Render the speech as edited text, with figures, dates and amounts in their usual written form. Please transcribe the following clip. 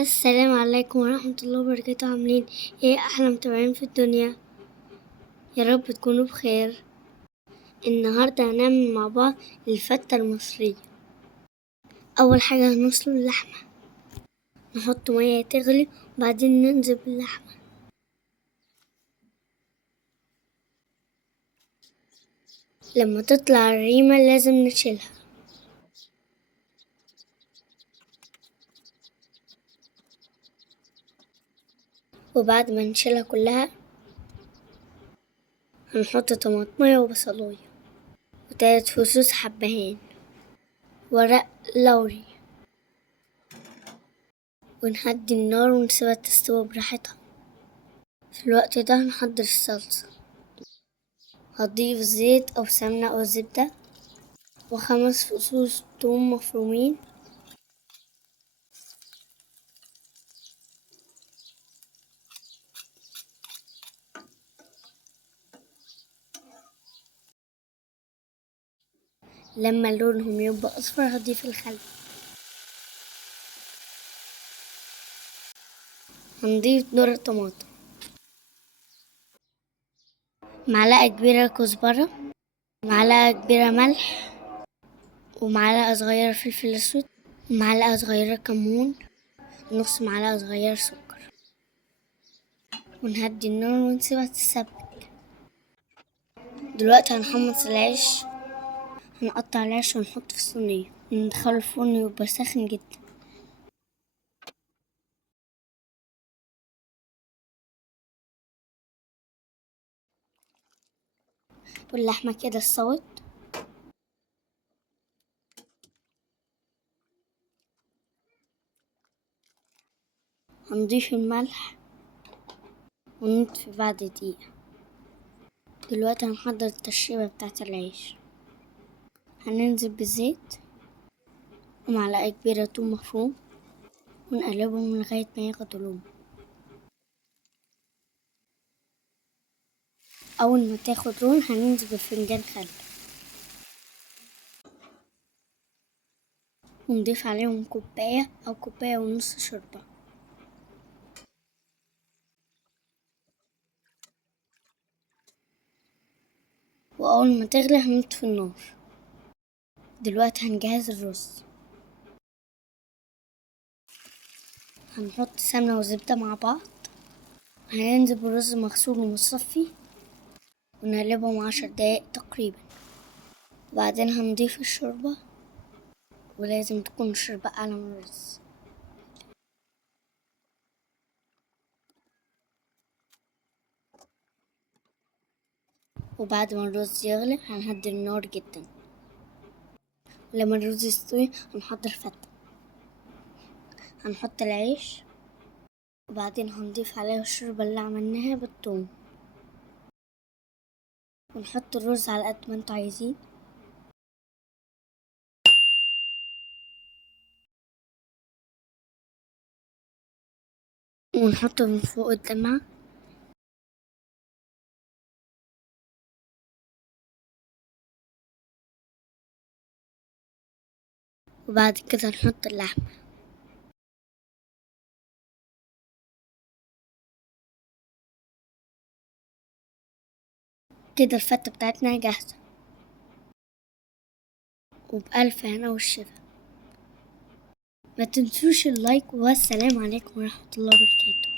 السلام عليكم ورحمة الله وبركاته. عاملين ايه احلى متابعين في الدنيا؟ يا رب تكونوا بخير. النهاردة هنعمل مع بعض الفتة المصرية. اول حاجة هنسلق اللحمة، نحط مية تغلي وبعدين ننزل باللحمة. لما تطلع الريمة لازم نشيلها، وبعد ما نشيلها كلها هنحط طماطمية وبصلاية و3 فصوص حبهان، ورق لوري، ونهدي النار ونسيبها تستوي براحتها. في الوقت ده هنحضر الصلصة. هضيف زيت أو سمنة أو زبدة و5 فصوص توم مفرومين، لما لونهم يبقى أصفر هضيف الخل. هنضيف ذرة طماطم، معلقة كبيرة كزبرة، معلقة كبيرة ملح، ومعلقة صغيرة فلفل أسود، ومعلقة صغيرة كمون، نص معلقة صغيرة سكر، ونهدي النار ونسيبها تتسبك. دلوقتي هنحمص العيش، هنقطع العيش ونحطه في الصينية وندخله الفرن يبقى ساخن جدا. واللحمة كده استوت. هنضيف الملح ونطفي بعد دقيقة. دلوقتي هنحضر التشريبة بتاعة العيش. هننزل بالزيت ومعلقة كبيرة توم مفروم ونقلبهم لغاية ما ياخدوا لون. أول ما تاخد لون هننزل بفنجان خل ونضيف عليهم كوباية أو كوباية ونص شوربة. وأول ما تغلي هنطفي النار. دلوقتي هنجهز الرز. هنحط سمنة وزبدة مع بعض، هننزل بالرز مغسول ومتصفي ونقلبهم 10 دقايق تقريبا. وبعدين هنضيف الشوربة، ولازم تكون الشوربة أعلى من الرز. وبعد ما الرز يغلي هنهدي النار جدا. لما الرز يستوي هنحضر فتة. هنحط العيش وبعدين هنضيف عليه الشوربة اللي عملناها بالثوم، ونحط الرز على قد ما انتوا عايزين، ونحطه من فوق الدمعة. وبعد كده نحط اللحمة. كده الفتة بتاعتنا جاهزة، وبألف هنا والشفا. ما تنسوش اللايك، والسلام عليكم ورحمة الله وبركاته.